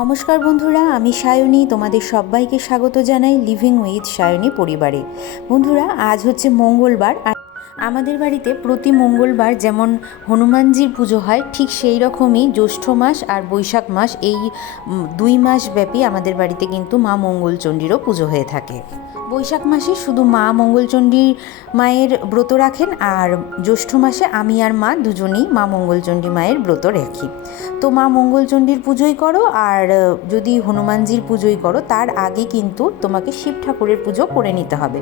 নমস্কার বন্ধুরা, আমি সায়নী। তোমাদের সবাইকে স্বাগত জানাই লিভিং উইথ সায়নী পরিবারে। বন্ধুরা, আজ হচ্ছে মঙ্গলবার, আর আমাদের বাড়িতে প্রতি মঙ্গলবার যেমন হনুমানজির পুজো হয়, ঠিক সেই রকমই জ্যৈষ্ঠ মাস আর বৈশাখ মাস, এই 2 মাস ব্যাপী আমাদের বাড়িতে কিন্তু মা মঙ্গলচণ্ডীরও পুজো হয়ে থাকে। বৈশাখ মাসে শুধু মা মঙ্গলচণ্ডীর মায়ের ব্রত রাখেন, আর জ্যৈষ্ঠ মাসে আমি আর মা দুজনেই মা মঙ্গলচণ্ডী মায়ের ব্রত রাখি। তো মা মঙ্গলচণ্ডীর পুজোই করো, আর যদি হনুমানজির পুজোই করো, তার আগে কিন্তু তোমাকে শিব ঠাকুরের পুজো করে নিতে হবে,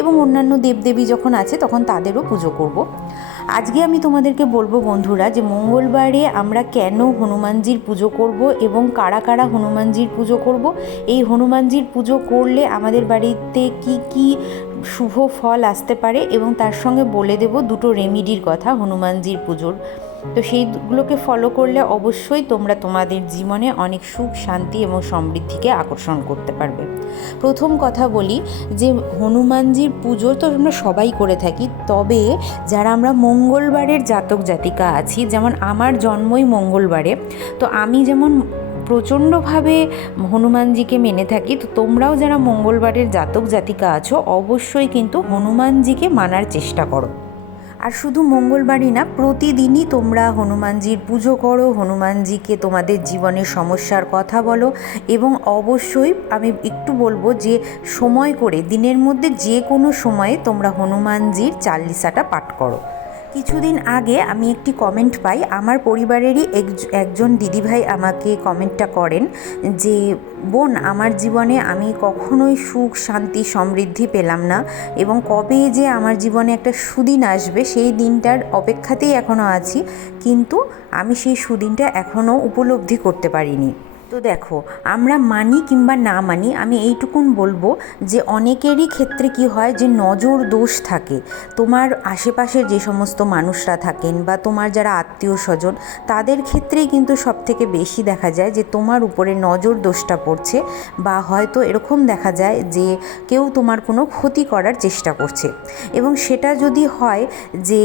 এবং অন্যান্য দেবদেবী যখন আছে তখন তাদেরও পুজো করব। আজকে আমি তোমাদেরকে বলবো বন্ধুরা, যে মঙ্গলবারে আমরা কেন হনুমানজির পুজো করব এবং কারা কারা হনুমানজির পুজো করব। এই হনুমানজির পুজো করলে আমাদের বাড়িতে কি কি শুভ ফল আসতে পারে, এবং তার সঙ্গে বলে দেব দুটো রেমিডির কথা হনুমানজির পুজোর। তো সেইগুলোকে ফলো করলে অবশ্যই তোমরা তোমাদের জীবনে অনেক সুখ, শান্তি এবং সমৃদ্ধিকে আকর্ষণ করতে পারবে। প্রথম কথা বলি যে হনুমানজির পুজো তো আমরা সবাই করে থাকি, তবে যারা আমরা মঙ্গলবারের জাতক জাতিকা আছি, যেমন আমার জন্মই মঙ্গলবারে, তো আমি যেমন প্রচণ্ডভাবে হনুমানজিকে মেনে থাকি, তো তোমরাও যারা মঙ্গলবারের জাতক জাতিকা আছো অবশ্যই কিন্তু হনুমানজিকে মানার চেষ্টা করো। আর শুধু মঙ্গলবারই না, প্রতিদিনই তোমরা হনুমানজির পুজো করো, হনুমানজিকে তোমাদের জীবনের সমস্যার কথা বলো, এবং অবশ্যই আমি একটু বলবো যে সময় করে দিনের মধ্যে যে কোনো সময়ে তোমরা হনুমানজির চালিসাটা পাঠ করো। কিছুদিন আগে আমি একটি কমেন্ট পাই, আমার পরিবারেরই একজন দিদিভাই আমাকে কমেন্টটা করেন যে বোন, আমার জীবনে আমি কখনোই সুখ, শান্তি, সমৃদ্ধি পেলাম না, এবং কবে যে আমার জীবনে একটা সুদিন আসবে সেই দিনটার অপেক্ষাতেই এখনও আছি, কিন্তু আমি সেই সুদিনটা এখনও উপলব্ধি করতে পারিনি। তো দেখো, আমরা মানি কিংবা না মানি, আমি এইটুকুন বলবো যে অনেকেরই ক্ষেত্রে কি হয় যে নজর দোষ থাকে। তোমার আশেপাশের যে সমস্ত মানুষরা থাকেন বা তোমার যারা আত্মীয় স্বজন, তাদের ক্ষেত্রেই কিন্তু সবথেকে বেশি দেখা যায় যে তোমার উপরে নজর দোষটা পড়ছে, বা হয়তো এরকম দেখা যায় যে কেউ তোমার কোনো ক্ষতি করার চেষ্টা করছে। এবং সেটা যদি হয় যে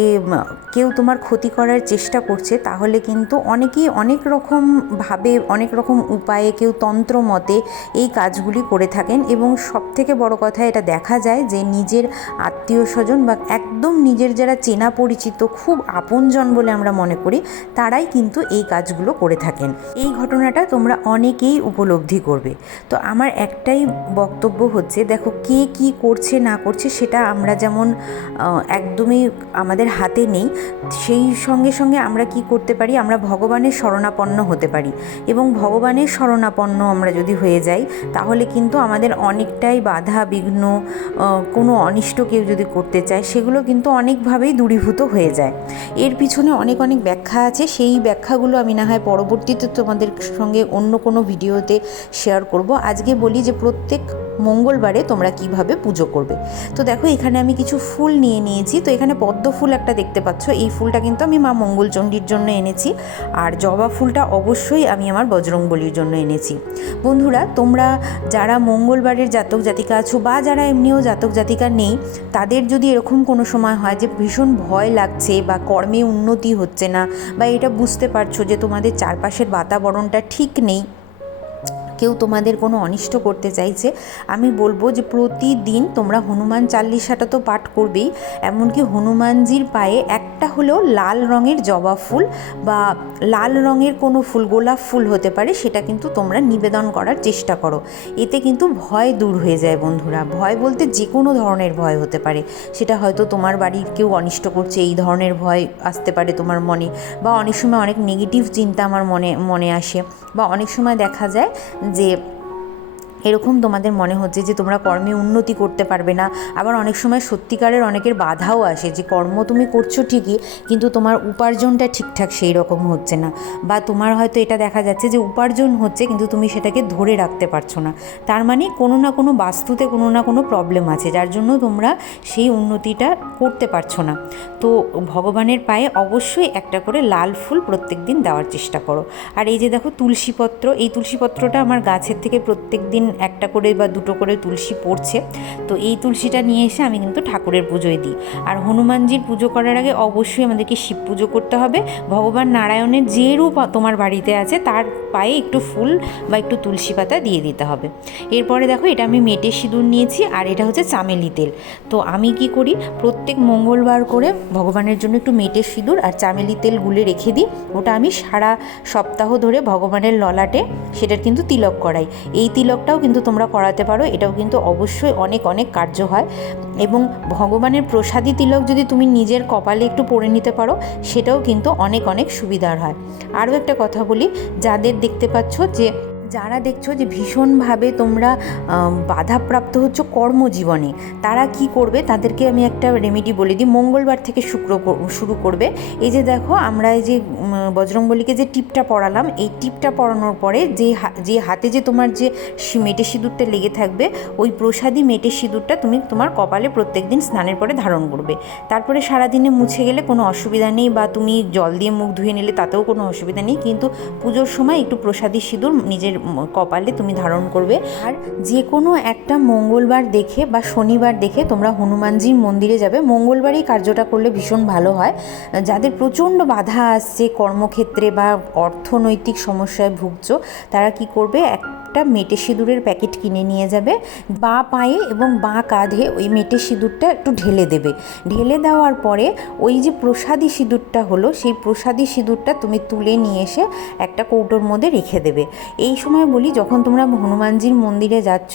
কেউ তোমার ক্ষতি করার চেষ্টা করছে, তাহলে কিন্তু অনেকেই অনেক রকমভাবে, অনেক রকম উপায়ে, কেউ তন্ত্র মতে এই কাজগুলি করে থাকেন। এবং সবথেকে বড় কথা, এটা দেখা যায় যে নিজের আত্মীয় স্বজন বা একদম নিজের যারা চেনা পরিচিত, খুব আপনজন বলে আমরা মনে করি, তারাই কিন্তু এই কাজগুলো করে থাকেন। এই ঘটনাটা তোমরা অনেকেই উপলব্ধি করবে। তো আমার একটাই বক্তব্য হচ্ছে, দেখো, কে কি করছে না করছে সেটা আমরা যেমন একদমই আমাদের হাতে নেই, সেই সঙ্গে সঙ্গে আমরা কি করতে পারি, আমরা ভগবানের শরণাপন্ন হতে পারি। এবং ভগবানের শরণাপন্ন আমরা যদি হয়ে যাই, তাহলে কিন্তু আমাদের অনেকটাই বাধা বিঘ্ন, কোনো অনিষ্ট কেউ যদি করতে চায়, সেগুলো কিন্তু অনেকভাবেই দূরীভূত হয়ে যায়। এর পিছনে অনেক অনেক ব্যাখ্যা আছে, সেই ব্যাখ্যাগুলো আমি না হয় পরবর্তীতে তোমাদের সঙ্গে অন্য কোনো ভিডিওতে শেয়ার করব। আজকে বলি যে প্রত্যেক মঙ্গলবারে তোমরা কিভাবে পুজো করবে। তো দেখো, এখানে আমি কিছু ফুল নিয়ে নিয়েছি। তো এখানে পদ্ম ফুল একটা দেখতে পাচ্ছ, এই ফুলটা কিন্তু আমি মা মঙ্গলচণ্ডীর জন্য এনেছি, আর জবা ফুলটা অবশ্যই আমি আমার বজরংবলীর জন্য এনেছি। বন্ধুরা, তোমরা যারা মঙ্গলবারের জাতক জাতিকা আছো, বা যারা এমনিও জাতক জাতিকা নেই, তাদের যদি এরকম কোনো সময় হয় যে ভীষণ ভয় লাগছে, বা কর্মে উন্নতি হচ্ছে না, বা এটা বুঝতে পারছো যে তোমাদের চারপাশের বাতাবরণটা ঠিক নেই, কেউ তোমাদের কোনো অনিষ্ট করতে চাইছে, আমি বলবো যে প্রতিদিন তোমরা হনুমান চাল্লিশাটা তো পাঠ করবেই, এমনকি হনুমানজির পায়ে একটা হলেও লাল রঙের জবা ফুল বা লাল রঙের কোনো ফুল, গোলাপ ফুল হতে পারে, সেটা কিন্তু তোমরা নিবেদন করার চেষ্টা করো। এতে কিন্তু ভয় দূর হয়ে যায় বন্ধুরা। ভয় বলতে যে কোনো ধরনের ভয় হতে পারে, সেটা হয়তো তোমার বাড়ির কেউ অনিষ্ট করছে এই ধরনের ভয় আসতে পারে তোমার মনে, বা অনেক সময় অনেক নেগেটিভ চিন্তা আমার মনে আসে, বা অনেক সময় দেখা যায় যে এরকম তোমাদের মনে হচ্ছে যে তোমরা কর্মে উন্নতি করতে পারবে না। আবার অনেক সময় সত্যিকারের অনেকের বাধাও আসে, যে কর্ম তুমি করছো ঠিকই, কিন্তু তোমার উপার্জনটা ঠিকঠাক সেই রকম হচ্ছে না, বা তোমার হয়তো এটা দেখা যাচ্ছে যে উপার্জন হচ্ছে কিন্তু তুমি সেটাকে ধরে রাখতে পারছো না। তার মানে কোনো না কোনো বাস্তুতে কোনো না কোনো প্রবলেম আছে, যার জন্য তোমরা সেই উন্নতিটা করতে পারছো না। তো ভগবানের পায়ে অবশ্যই একটা করে লাল ফুল প্রত্যেক দিন দেওয়ার চেষ্টা করো। আর এই যে দেখো তুলসীপত্র, এই তুলসীপত্রটা আমার গাছের থেকে প্রত্যেক দিন একটা করে বা দুটো করে তুলসী পড়ছে। তো এই তুলসীটা নিয়ে এসে আমি কিন্তু ঠাকুরের পুজোয় দিই। আর হনুমানজির পুজো করার আগে অবশ্যই আমাদেরকে শিব পুজো করতে হবে। ভগবান নারায়ণের যে রূপ তোমার বাড়িতে আছে তার পায়ে একটু ফুল বা একটু তুলসী পাতা দিয়ে দিতে হবে। এরপরে দেখো এটা আমি মেটের সিঁদুর নিয়েছি, আর এটা হচ্ছে চামেলি তেল। তো আমি কি করি, প্রত্যেক মঙ্গলবার করে ভগবানের জন্য একটু মেটের সিঁদুর আর চামেলি তেল গুলে রেখে দিই। ওটা আমি সারা সপ্তাহ ধরে ভগবানের ললাটে সেটার কিন্তু তিলক করাই। এই তিলকটাও কিন্তু তোমরা করাতে পারো, এটাও কিন্তু অবশ্যই অনেক অনেক কার্য হয়। এবং ভগবানের প্রসাদী তিলক যদি তুমি নিজের কপালে একটু পরে নিতে পারো, সেটাও কিন্তু অনেক অনেক সুবিধার হয়। আরও একটা কথা বলি, যাদের দেখতে পাচ্ছ যে যারা দেখছো যে ভীষণভাবে তোমরা বাধাপ্রাপ্ত হচ্ছ কর্মজীবনে, তারা কি করবে, তাদেরকে আমি একটা রেমেডি বলে দিই। মঙ্গলবার থেকে শুরু করবে। এই যে দেখো আমরা এই যে বজরংবলীকে যে টিপটা পরালাম, এই টিপটা পরানোর পরে যে হাতে যে তোমার যে মেটে সিঁদুরটা লেগে থাকবে, ওই প্রসাদী মেটে সিঁদুরটা তুমি তোমার কপালে প্রত্যেক দিন স্নানের পরে ধারণ করবে। তারপরে সারাদিনে মুছে গেলে কোনো অসুবিধা নেই, বা তুমি জল দিয়ে মুখ ধুয়ে নিলে তাতেও কোনো অসুবিধা নেই, কিন্তু পুজোর সময় একটু প্রসাদী সিঁদুর নিজের কপালে তুমি ধারণ করবে। আর যে কোনো একটা মঙ্গলবার দেখে বা শনিবার দেখে তোমরা হনুমানজির মন্দিরে যাবে। মঙ্গলবারই কার্যটা করলে ভীষণ ভালো হয়। যাদের প্রচণ্ড বাধা আসছে কর্মক্ষেত্রে বা অর্থনৈতিক সমস্যায় ভুগছো, তারা কি করবে, একটা মেটে সিঁদুরের প্যাকেট কিনে নিয়ে যাবে, বাঁ পায়ে এবং বাঁ কাঁধে ওই মেটে সিঁদুরটা একটু ঢেলে দেবে। ঢেলে দেওয়ার পরে ওই যে প্রসাদী সিঁদুরটা হলো, সেই প্রসাদী সিঁদুরটা তুমি তুলে নিয়ে এসে একটা কৌটোর মধ্যে রেখে দেবে। এই সময় বলি, যখন তোমরা হনুমানজির মন্দিরে যাচ্ছ,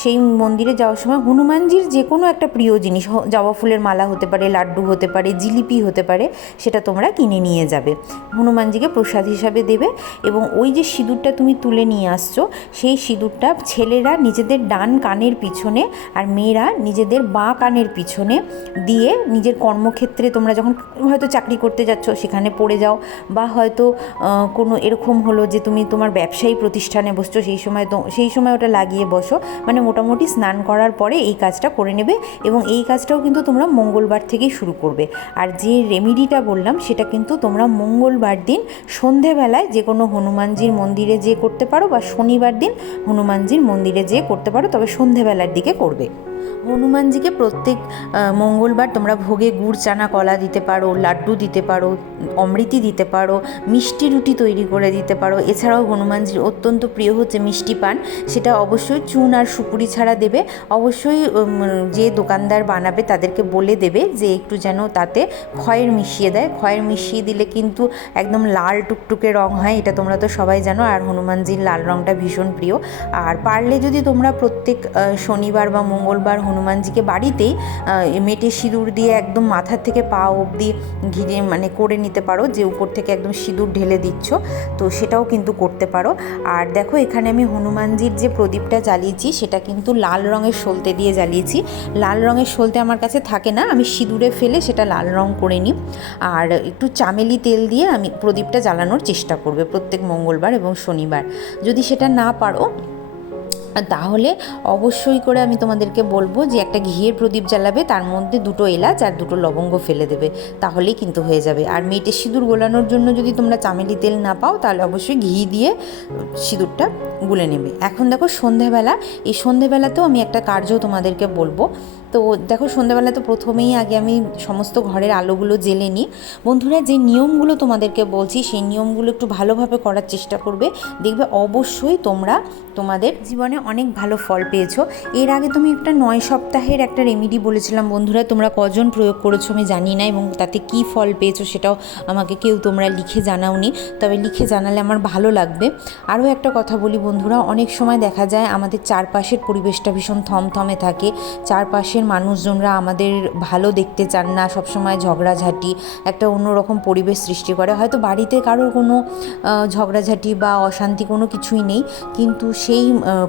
সেই মন্দিরে যাওয়ার সময় হনুমানজির যে কোনো একটা প্রিয় জিনিস, জবা ফুলের মালা হতে পারে, লাড্ডু হতে পারে, জিলিপি হতে পারে, সেটা তোমরা কিনে নিয়ে যাবে, হনুমানজিকে প্রসাদ হিসাবে দেবে। এবং ওই যে সিঁদুরটা তুমি তুলে নিয়ে আসছো, সেই সিঁদুরটা ছেলেরা নিজেদের ডান কানের পিছনে আর মেয়েরা নিজেদের বাঁ কানের পিছনে দিয়ে নিজের কর্মক্ষেত্রে, তোমরা যখন হয়তো চাকরি করতে যাচ্ছ সেখানে পড়ে যাও, বা হয়তো কোনো এরকম হলো যে তুমি তোমার ব্যবসায়ী প্রতিষ্ঠানে বসছো, সেই সময় ওটা লাগিয়ে বসো। মানে মোটামুটি স্নান করার পরে এই কাজটা করে নেবে। এবং এই কাজটাও কিন্তু তোমরা মঙ্গলবার থেকেই শুরু করবে। আর যে রেমেডিটা বললাম সেটা কিন্তু তোমরা মঙ্গলবার দিন সন্ধেবেলায় যে কোনো হনুমানজির মন্দিরে যেয়ে করতে পারো, বা শনিবার দিন হনুমানজির মন্দিরে যেয়ে করতে পারো, তবে সন্ধেবেলার দিকে করবে। হনুমানজিকে প্রত্যেক মঙ্গলবার তোমরা ভোগে গুড়, চানা, কলা দিতে পারো, লাড্ডু দিতে পারো, অমৃতি দিতে পারো, মিষ্টি রুটি তৈরি করে দিতে পারো। এছাড়াও হনুমানজির অত্যন্ত প্রিয় হচ্ছে মিষ্টি পান, সেটা অবশ্যই চুন আর সুপুরি ছাড়া দেবে। অবশ্যই যে দোকানদার বানাবে তাদেরকে বলে দেবে যে একটু যেন তাতে খয়ের মিশিয়ে দেয়। খয়ের মিশিয়ে দিলে কিন্তু একদম লাল টুকটুকে রং হয়, এটা তোমরা তো সবাই জানো। আর হনুমানজির লাল রংটা ভীষণ প্রিয়। আর পারলে যদি তোমরা প্রত্যেক শনিবার বা মঙ্গলবার হনুমানজিকে বাড়িতেই মেটে সিঁদুর দিয়ে একদম মাথার থেকে পা অবধি ঘিরে মানে করে নিতে পারো, যে উপর থেকে একদম সিঁদুর ঢেলে দিচ্ছ, তো সেটাও কিন্তু করতে পারো। আর দেখো এখানে আমি হনুমানজির যে প্রদীপটা জ্বালিয়েছি সেটা কিন্তু লাল রঙের সলতে দিয়ে জ্বালিয়েছি। লাল রঙের সলতে আমার কাছে থাকে না, আমি সিঁদুরে ফেলে সেটা লাল রং করে নিই। আর একটু চামেলি তেল দিয়ে আমি প্রদীপটা জ্বালানোর চেষ্টা করবে প্রত্যেক মঙ্গলবার এবং শনিবার। যদি সেটা না পারো তাহলে অবশ্যই করে আমি তোমাদেরকে বলবো যে একটা ঘিয়ের প্রদীপ জ্বালাবে, তার মধ্যে 2টো এলাচ আর 2টো লবঙ্গ ফেলে দেবে, তাহলেই কিন্তু হয়ে যাবে। আর মেটে সিঁদুর গোলানোর জন্য যদি তোমরা চামেলি তেল না পাও, তাহলে অবশ্যই ঘি দিয়ে সিঁদুরটা গুলে নেবে। এখন দেখো সন্ধেবেলা, এই সন্ধেবেলাতেও আমি একটা কার্য তোমাদেরকে বলবো। তো দেখো সন্ধ্যাবেলা তো প্রথমেই আগে আমি সমস্ত ঘরের আলোগুলো জ্বেলে নিই। বন্ধুরা, যে নিয়মগুলো তোমাদেরকে বলছি সেই নিয়মগুলো একটু ভালোভাবে করার চেষ্টা করবে, দেখবে অবশ্যই তোমরা তোমাদের জীবনে অনেক ভালো ফল পেয়েছো। এর আগে তুমি একটা 9 সপ্তাহের একটা রেমেডি বলেছিলাম বন্ধুরা, তোমরা কজন প্রয়োগ করেছো আমি জানি না, এবং তাতে কি ফল পেয়েছো সেটাও আমাকে কেউ তোমরা লিখে জানাওনি, তবে লিখে জানালে আমার ভালো লাগবে। আরও একটা কথা বলি বন্ধুরা, অনেক সময় দেখা যায় আমাদের চারপাশের পরিবেশটা ভীষণ থমথমে থাকে, চারপাশের মানুষজনরা আমাদের ভালো দেখতে চান না, সবসময় ঝগড়াঝাঁটি, একটা অন্যরকম পরিবেশ সৃষ্টি করে। হয়তো বাড়িতে কারোর কোনো ঝগড়াঝাঁটি বা অশান্তি কোনো কিছুই নেই, কিন্তু সেই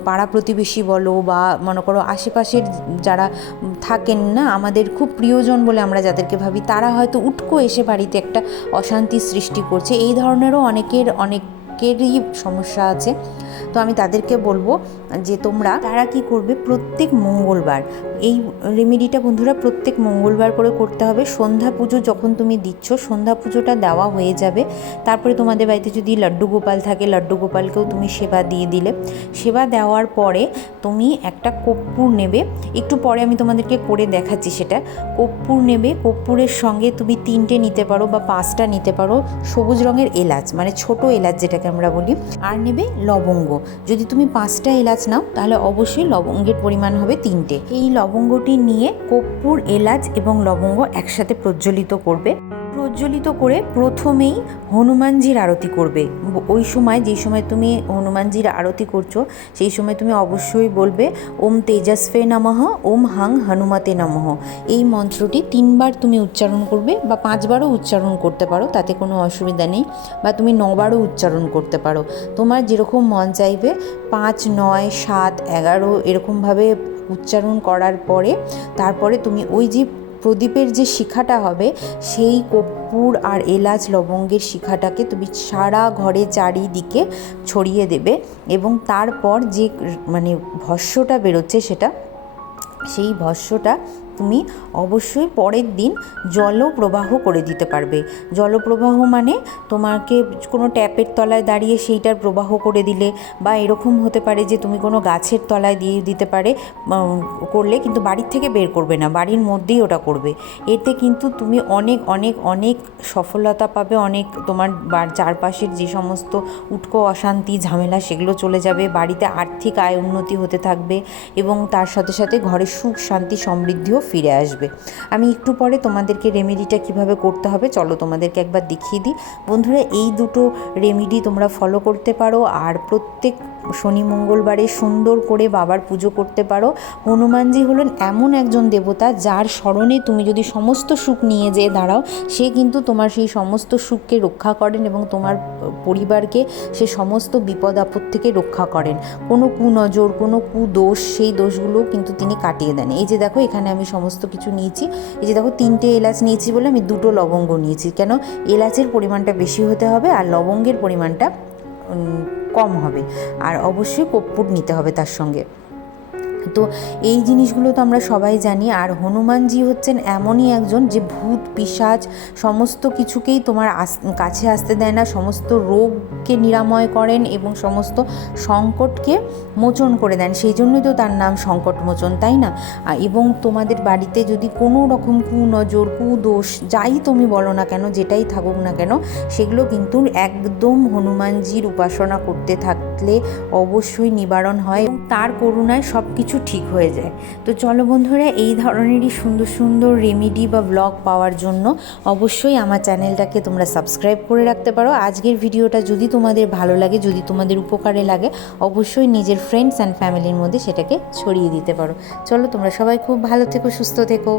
পাড়া প্রতিবেশী বলো বা মনে করো আশেপাশের যারা থাকেন না, আমাদের খুব প্রিয়জন বলে আমরা যাদেরকে ভাবি, তারা হয়তো উটকো এসে বাড়িতে একটা অশান্তি সৃষ্টি করছে। এই ধরনেরও অনেকেরই সমস্যা আছে। তো আমি তাদেরকে বলবো যে তারা কি করবে, প্রত্যেক মঙ্গলবার এই রেমেডিটা বন্ধুরা প্রত্যেক মঙ্গলবার করে করতে হবে। সন্ধ্যা পুজো যখন তুমি দিচ্ছ, সন্ধ্যা পুজোটা দেওয়া হয়ে যাবে, তারপরে তোমাদের বাড়িতে যদি লাড্ডু গোপাল থাকে, লাড্ডু গোপালকেও তুমি সেবা দিয়ে দিলে। সেবা দেওয়ার পরে তুমি একটা কর্পূর নেবে, একটু পরে আমি তোমাদেরকে করে দেখাচ্ছি সেটা। কর্পূর নেবে, কর্পূরের সঙ্গে তুমি 3টে নিতে পারো বা 5টা নিতে পারো সবুজ রঙের এলাচ, মানে ছোট এলাচ যেটাকে আমরা বলি, আর নেবে লবঙ্গ। যদি তুমি 5টা এলাচ নাও তাহলে অবশ্যই লবঙ্গের পরিমাণ হবে 3টে। এই লবঙ্গটি নিয়ে কর্পূর, এলাচ এবং লবঙ্গ একসাথে প্রজ্বলিত করবে। প্রজ্বলিত করে প্রথমেই হনুমানজির আরতি করবে। ওই সময়, যেই সময় তুমি হনুমানজির আরতি করছো, সেই সময় তুমি অবশ্যই বলবে ওম তেজস্বে নমঃ, ওম হাং হনুমতে নমঃ। এই মন্ত্রটি 3বার তুমি উচ্চারণ করবে, বা 5বারও উচ্চারণ করতে পারো, তাতে কোনো অসুবিধা নেই, বা তুমি 9বারও উচ্চারণ করতে পারো। তোমার যেরকম মন চাইবে, 5, 9, 7, 11 এরকমভাবে উচ্চারণ করার পরে তারপরে তুমি ওই যে প্রদীপের যে শিখাটা হবে, সেই কর্পূর আর এলাচ লবঙ্গের শিখাটাকে তুমি সারা ঘরে চারিদিকে ছড়িয়ে দেবে। এবং তারপর যে মানে ভস্মটা বেরোচ্ছে সেই ভস্মটা তুমি অবশ্যই পরের দিন জলপ্রবাহ করে দিতে পারবে। জলপ্রবাহ মানে তোমাকে কোনো ট্যাপের তলায় দাঁড়িয়ে সেইটার প্রবাহ করে দিলে, বা এরকম হতে পারে যে তুমি কোনো গাছের তলায় দিয়ে দিতে পারে, করলে কিন্তু বাড়ির থেকে বের করবে না, বাড়ির মধ্যেই ওটা করবে। এতে কিন্তু তুমি অনেক অনেক অনেক সফলতা পাবে, অনেক তোমার চারপাশের যে সমস্ত উটকো অশান্তি ঝামেলা সেগুলো চলে যাবে, বাড়িতে আর্থিক আয় উন্নতি হতে থাকবে, এবং তার সাথে সাথে ঘরে সুখ শান্তি সমৃদ্ধিও ফিরে আসবে। আমি একটু পরে তোমাদেরকে রেমেডিটা কিভাবে করতে হবে চলো তোমাদেরকে একবার দেখিয়ে দিই। বন্ধুরা, এই দুটো রেমেডি তোমরা ফলো করতে পারো, আর প্রত্যেক শনি মঙ্গলবারে সুন্দর করে বাবার পুজো করতে পারো। হনুমানজি হলেন এমন একজন দেবতা যার স্মরণে তুমি যদি সমস্ত সুখ নিয়ে যেয়ে দাঁড়াও, সে কিন্তু তোমার সেই সমস্ত সুখকে রক্ষা করেন এবং তোমার পরিবারকে সে সমস্ত বিপদ আপদ থেকে রক্ষা করেন। কোনো কুনজর, কোনো কুদোষ, সেই দোষগুলো কিন্তু তিনি কাটিয়ে দেন। এই যে দেখো, এখানে আমি সমস্ত কিছু নিয়েছি। এই যে দেখো, 3টে এলাচ নিয়েছি বলে আমি 2টো লবঙ্গ নিয়েছি, কেন এলাচের পরিমাণটা বেশি হতে হবে আর লবঙ্গের পরিমাণটা কম হবে, আর অবশ্যই কর্পূর নিতে হবে তার সঙ্গে। তো এই জিনিসগুলো তো আমরা সবাই জানি। আর হনুমানজি হচ্ছেন এমনই একজন যে ভূত পিশাচ সমস্ত কিছুকেই তোমার কাছে আসতে দেয় না, সমস্ত রোগকে নিরাময় করেন এবং সমস্ত সংকটকে মোচন করে দেন। সেই জন্যই তো তার নাম সংকট মোচন, তাই না? এবং তোমাদের বাড়িতে যদি কোনো রকম কুনজর, কুদোষ, যাই তুমি বলো না কেন, যেটাই থাকুক না কেন, সেগুলো কিন্তু একদম হনুমানজির উপাসনা করতে থাকলে অবশ্যই নিবারণ হয় এবং তার করুণায় সব কিছু ঠিক হয়ে যায়। তো চলো বন্ধুরা, এই ধরনেরই সুন্দর সুন্দর রেমেডি বা ব্লগ পাওয়ার জন্য অবশ্যই আমার চ্যানেলটাকে তোমরা সাবস্ক্রাইব করে রাখতে পারো। আজকের ভিডিওটা যদি তোমাদের ভালো লাগে, যদি তোমাদের উপকারে লাগে, অবশ্যই নিজের ফ্রেন্ডস অ্যান্ড ফ্যামিলির মধ্যে সেটাকে ছড়িয়ে দিতে পারো। চলো, তোমরা সবাই খুব ভালো থেকো, সুস্থ থেকো।